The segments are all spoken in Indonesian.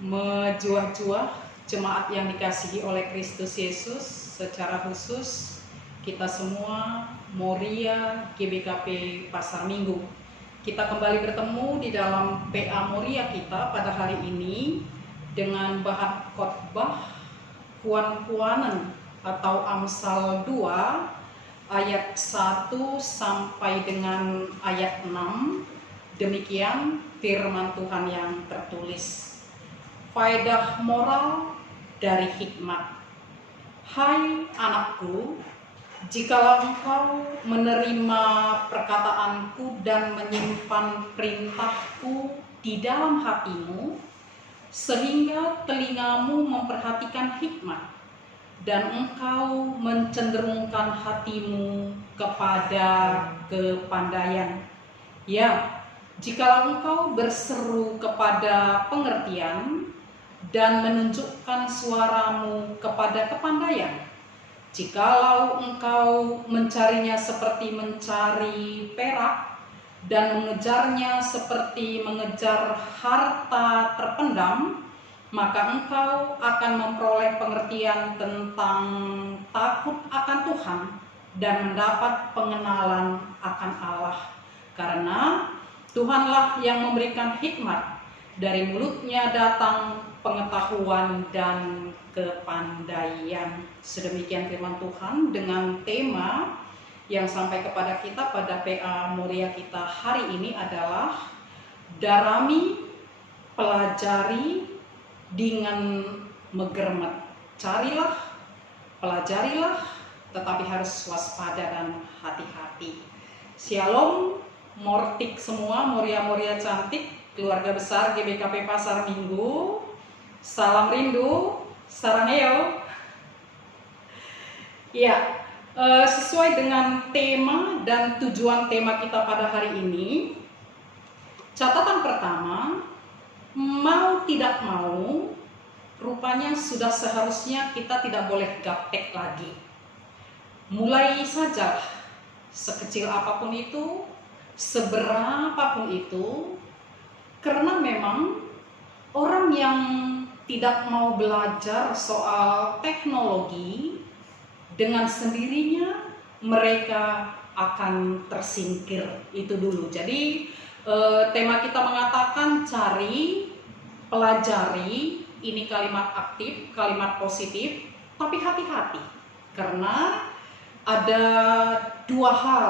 Menjuah-juah jemaat yang dikasihi oleh Kristus Yesus, secara khusus kita semua Moria GBKP Pasar Minggu. Kita kembali bertemu di dalam PA Moria kita pada hari ini dengan bahan khotbah Kuan-Kuanen atau Amsal 2 ayat 1 sampai dengan ayat 6. Demikian firman Tuhan yang tertulis. Faedah moral dari hikmat. Hai anakku, jikalau engkau menerima perkataanku dan menyimpan perintahku di dalam hatimu, sehingga telingamu memperhatikan hikmat, dan engkau mencenderungkan hatimu kepada kepandaian. Ya, jikalau engkau berseru kepada pengertian dan menunjukkan suaramu kepada kepandaian, jikalau engkau mencarinya seperti mencari perak dan mengejarnya seperti mengejar harta terpendam, maka engkau akan memperoleh pengertian tentang takut akan Tuhan dan mendapat pengenalan akan Allah. Karena Tuhanlah yang memberikan hikmat, dari mulutnya datang pengetahuan dan kepandaian. Sedemikian firman Tuhan dengan tema yang sampai kepada kita pada PA Moria kita hari ini adalah darami, pelajari dengan megermet. Carilah, pelajarilah, tetapi harus waspada dan hati-hati. Shalom, mortik semua, Moria-Moria cantik, keluarga besar GBKP Pasar Minggu. Salam rindu, sarangeo. Ya, sesuai dengan tema dan tujuan tema kita pada hari ini, catatan pertama, mau tidak mau, rupanya sudah seharusnya kita tidak boleh gaptek lagi. Mulai saja, sekecil apapun itu, seberapapun itu, karena memang orang yang tidak mau belajar soal teknologi, dengan sendirinya mereka akan tersingkir. Itu dulu. Jadi tema kita mengatakan cari, pelajari, ini kalimat aktif, kalimat positif, tapi hati-hati. Karena ada dua hal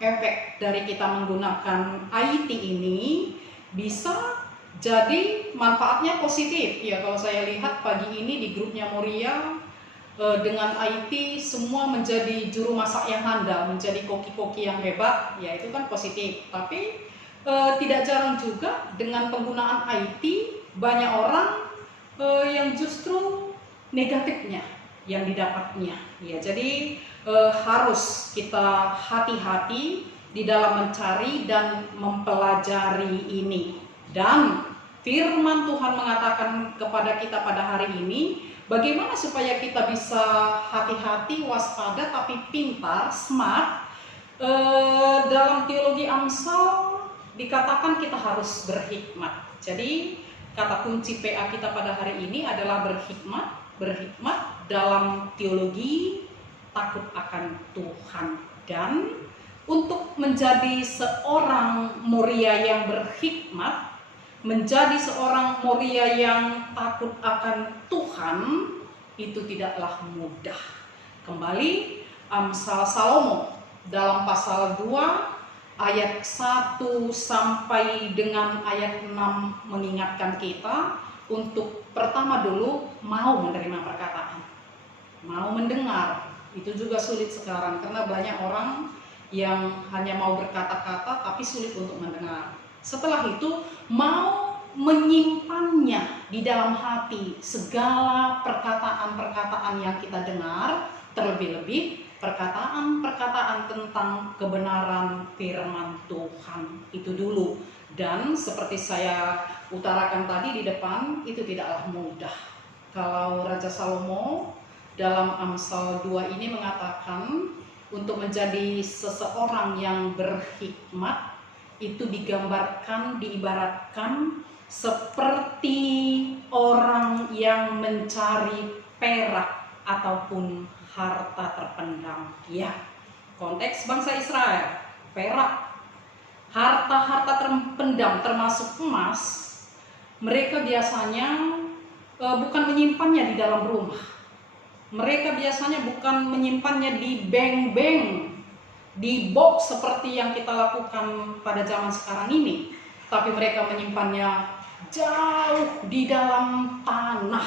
efek dari kita menggunakan IT ini. Bisa jadi manfaatnya positif. Ya, kalau saya lihat pagi ini di grupnya Moria, dengan IT semua menjadi juru masak yang handal, menjadi koki-koki yang hebat, ya itu kan positif. Tapi tidak jarang juga dengan penggunaan IT banyak orang yang justru negatifnya yang didapatnya. Ya, jadi harus kita hati-hati di dalam mencari dan mempelajari ini. Dan firman Tuhan mengatakan kepada kita pada hari ini, bagaimana supaya kita bisa hati-hati, waspada, tapi pintar, smart. Dalam teologi Amsal dikatakan kita harus berhikmat. Jadi kata kunci PA kita pada hari ini adalah berhikmat dalam teologi takut akan Tuhan. Dan untuk menjadi seorang Moria yang berhikmat, menjadi seorang Moria yang takut akan Tuhan, itu tidaklah mudah. Kembali Amsal Salomo dalam pasal 2 ayat 1 sampai dengan ayat 6 mengingatkan kita untuk pertama dulu mau menerima perkataan, mau mendengar. Itu juga sulit sekarang karena banyak orang yang hanya mau berkata-kata tapi sulit untuk mendengar. Setelah itu mau menyimpannya di dalam hati, segala perkataan-perkataan yang kita dengar, terlebih-lebih perkataan-perkataan tentang kebenaran firman Tuhan. Itu dulu. Dan seperti saya utarakan tadi di depan, itu tidaklah mudah. Kalau Raja Salomo dalam Amsal 2 ini mengatakan untuk menjadi seseorang yang berhikmat itu digambarkan, diibaratkan seperti orang yang mencari perak ataupun harta terpendam. Ya, konteks bangsa Israel, perak, harta-harta terpendam termasuk emas, mereka biasanya bukan menyimpannya di dalam rumah. Mereka biasanya bukan menyimpannya di bank-bank, di box seperti yang kita lakukan pada zaman sekarang ini, tapi mereka menyimpannya jauh di dalam tanah.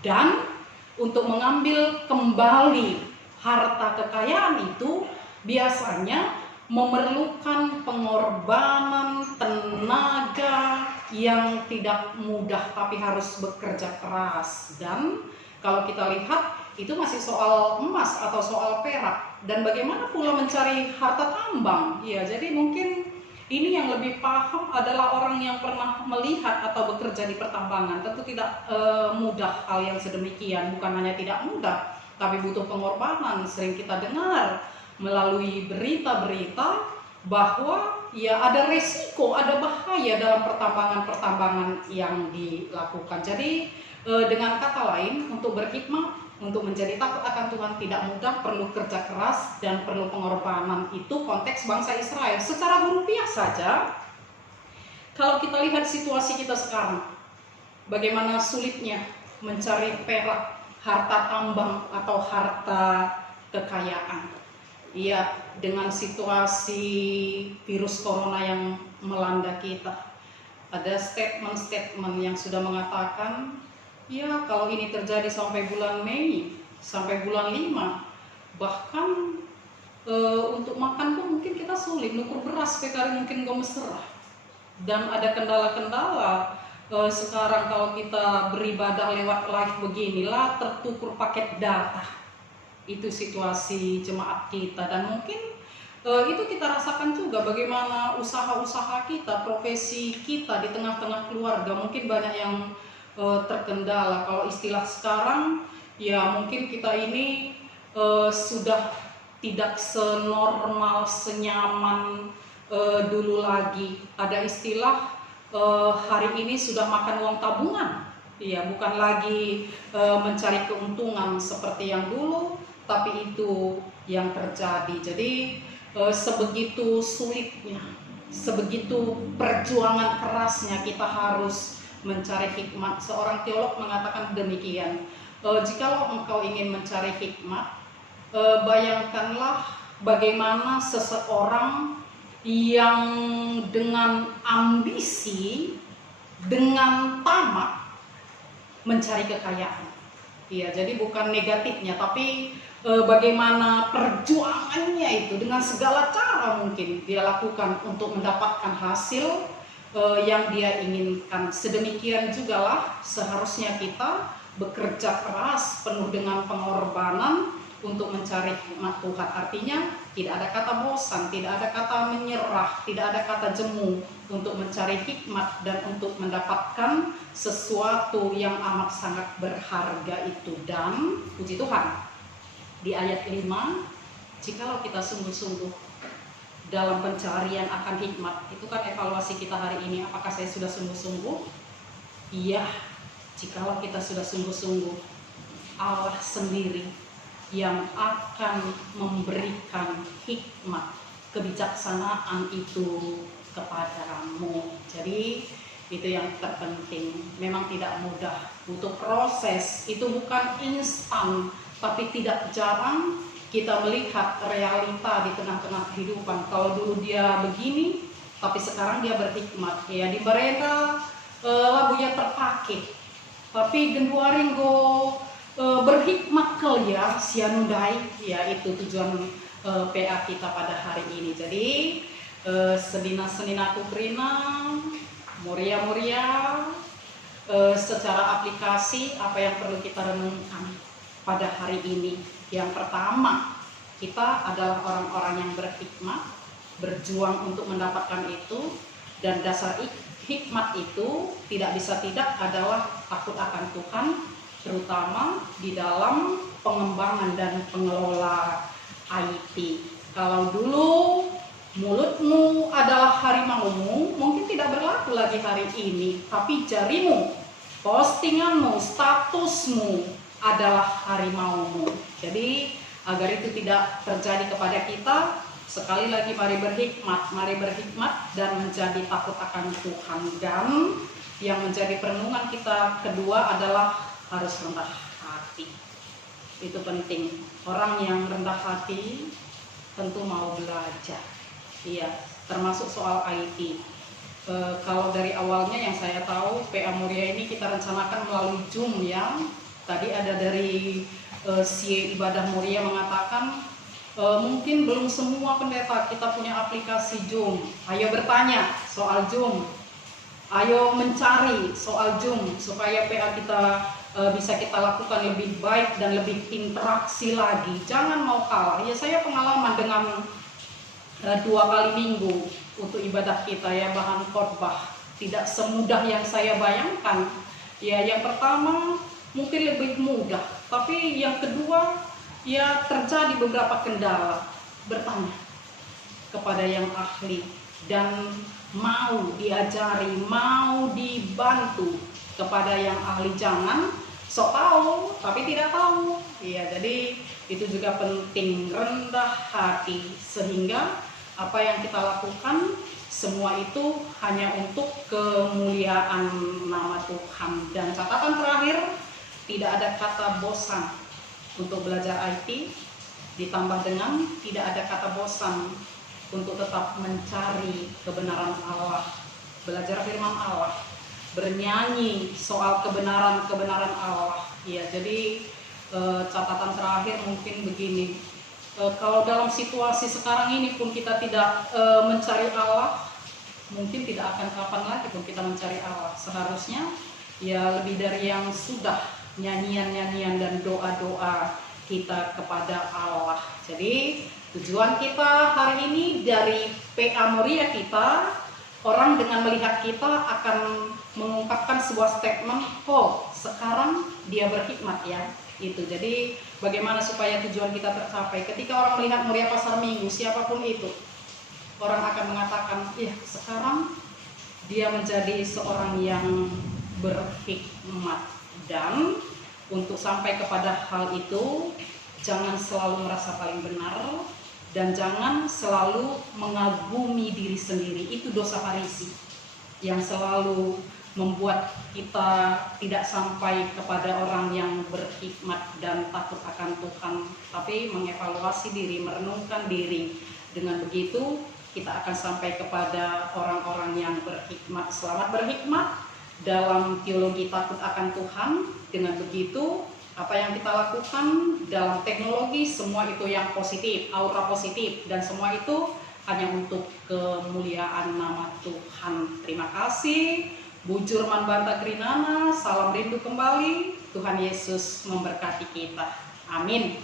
Dan untuk mengambil kembali harta kekayaan itu biasanya memerlukan pengorbanan tenaga yang tidak mudah, tapi harus bekerja keras. Dan kalau kita lihat itu masih soal emas atau soal perak, dan bagaimana pula mencari harta tambang. Ya, jadi mungkin ini yang lebih paham adalah orang yang pernah melihat atau bekerja di pertambangan. Tentu tidak mudah hal yang sedemikian, bukan hanya tidak mudah, tapi butuh pengorbanan. Sering kita dengar melalui berita-berita bahwa ya ada resiko, ada bahaya dalam pertambangan-pertambangan yang dilakukan. Jadi dengan kata lain, untuk berkhidmat, untuk menjadi takut akan Tuhan tidak mudah, perlu kerja keras dan perlu pengorbanan. Itu konteks bangsa Israel. Secara hurufiah saja, kalau kita lihat situasi kita sekarang, bagaimana sulitnya mencari perak, harta tambang atau harta kekayaan. Ya, dengan situasi virus corona yang melanda kita, ada statement-statement yang sudah mengatakan, ya kalau ini terjadi sampai bulan Mei, sampai bulan 5, bahkan untuk makan pun mungkin kita sulit, nukur beras PKR mungkin gak mesra. Dan ada kendala-kendala, sekarang kalau kita beribadah lewat live beginilah, tertukur paket data. Itu situasi jemaat kita, dan mungkin itu kita rasakan juga bagaimana usaha-usaha kita, profesi kita di tengah-tengah keluarga, mungkin banyak yang terkendala. Kalau istilah sekarang, ya mungkin kita ini sudah tidak senormal, senyaman dulu lagi. Ada istilah hari ini sudah makan uang tabungan. Ya, bukan lagi mencari keuntungan seperti yang dulu, tapi itu yang terjadi. Jadi sebegitu sulitnya, sebegitu perjuangan kerasnya kita harus mencari hikmat. Seorang teolog mengatakan demikian, jikalau engkau ingin mencari hikmat, bayangkanlah bagaimana seseorang yang dengan ambisi, dengan tamak mencari kekayaan. Iya, jadi bukan negatifnya, tapi bagaimana perjuangannya itu dengan segala cara mungkin dia lakukan untuk mendapatkan hasil yang dia inginkan. Sedemikian jugalah seharusnya kita bekerja keras penuh dengan pengorbanan untuk mencari hikmat Tuhan. Artinya tidak ada kata bosan, tidak ada kata menyerah, tidak ada kata jemu untuk mencari hikmat dan untuk mendapatkan sesuatu yang amat sangat berharga itu. Dan puji Tuhan, di ayat 5, jikalau kita sungguh-sungguh dalam pencarian akan hikmat, itu kan evaluasi kita hari ini, apakah saya sudah sungguh-sungguh? Iya, jikalau kita sudah sungguh-sungguh, Allah sendiri yang akan memberikan hikmat, kebijaksanaan itu kepadamu. Jadi itu yang terpenting. Memang tidak mudah, butuh proses, itu bukan instan, tapi tidak jarang kita melihat realita di tengah-tengah kehidupan. Kalau dulu dia begini, tapi sekarang dia berhikmat. Ya, di mereka lagu yang terpakai, tapi genduaring go berhikmat ya sianudai. Ya, itu tujuan PA kita pada hari ini. Jadi senina-senina kuprina, muria-muria, secara aplikasi apa yang perlu kita renungkan pada hari ini. Yang pertama, kita adalah orang-orang yang berhikmat, berjuang untuk mendapatkan itu, dan dasar hikmat itu tidak bisa tidak adalah takut akan Tuhan, terutama di dalam pengembangan dan pengelola IT. Kalau dulu Mulutmu adalah harimaumu, mungkin tidak berlaku lagi hari ini, tapi jarimu, postinganmu, statusmu adalah harimaumu. Jadi agar itu tidak terjadi kepada kita, sekali lagi mari berhikmat dan menjadi takut akan Tuhan. Dan yang menjadi perenungan kita kedua adalah harus rendah hati. Itu penting. Orang yang rendah hati tentu mau belajar. Iya, termasuk soal IT. Kalau dari awalnya yang saya tahu PA Muria ini kita rencanakan melalui Zoom ya. Tadi ada dari si Ibadah Muria mengatakan mungkin belum semua pendeta kita punya aplikasi Zoom. Ayo bertanya soal Zoom. Ayo mencari soal Zoom supaya PA kita bisa kita lakukan lebih baik dan lebih interaksi lagi. Jangan mau kalah. Ya saya pengalaman dengan 2 kali minggu untuk ibadah kita ya, bahan khotbah tidak semudah yang saya bayangkan. Ya yang pertama mungkin lebih mudah, tapi yang kedua ya terjadi beberapa kendala. Bertanya kepada yang ahli dan mau diajari, mau dibantu kepada yang ahli. Jangan sok tahu tapi tidak tahu. Iya, jadi itu juga penting, rendah hati, sehingga apa yang kita lakukan semua itu hanya untuk kemuliaan nama Tuhan. Dan catatan terakhir, tidak ada kata bosan untuk belajar IT, ditambah dengan tidak ada kata bosan untuk tetap mencari kebenaran Allah, belajar firman Allah, bernyanyi soal kebenaran Allah. Ya, jadi catatan terakhir mungkin begini, kalau dalam situasi sekarang ini pun kita tidak mencari Allah, mungkin tidak akan kapan lagi pun kita mencari Allah. Seharusnya ya lebih dari yang sudah, nyanyian-nyanyian dan doa-doa kita kepada Allah. Jadi tujuan kita hari ini dari PA Muria kita, orang dengan melihat kita akan mengungkapkan sebuah statement, oh sekarang dia berhikmat ya. Itu jadi bagaimana supaya tujuan kita tercapai. Ketika orang melihat Muria Pasar Minggu, siapapun itu, orang akan mengatakan, ya sekarang dia menjadi seorang yang berhikmat. Dan untuk sampai kepada hal itu, jangan selalu merasa paling benar dan jangan selalu mengagumi diri sendiri. Itu dosa Farisi yang selalu membuat kita tidak sampai kepada orang yang berhikmat dan takut akan Tuhan, tapi mengevaluasi diri, merenungkan diri. Dengan begitu kita akan sampai kepada orang-orang yang berhikmat. Selamat berhikmat dalam teologi takut akan Tuhan. Dengan begitu apa yang kita lakukan dalam teknologi, semua itu yang positif, aura positif, dan semua itu hanya untuk kemuliaan nama Tuhan. Terima kasih. Bujur Manbanta Grinana, salam rindu kembali. Tuhan Yesus memberkati kita. Amin.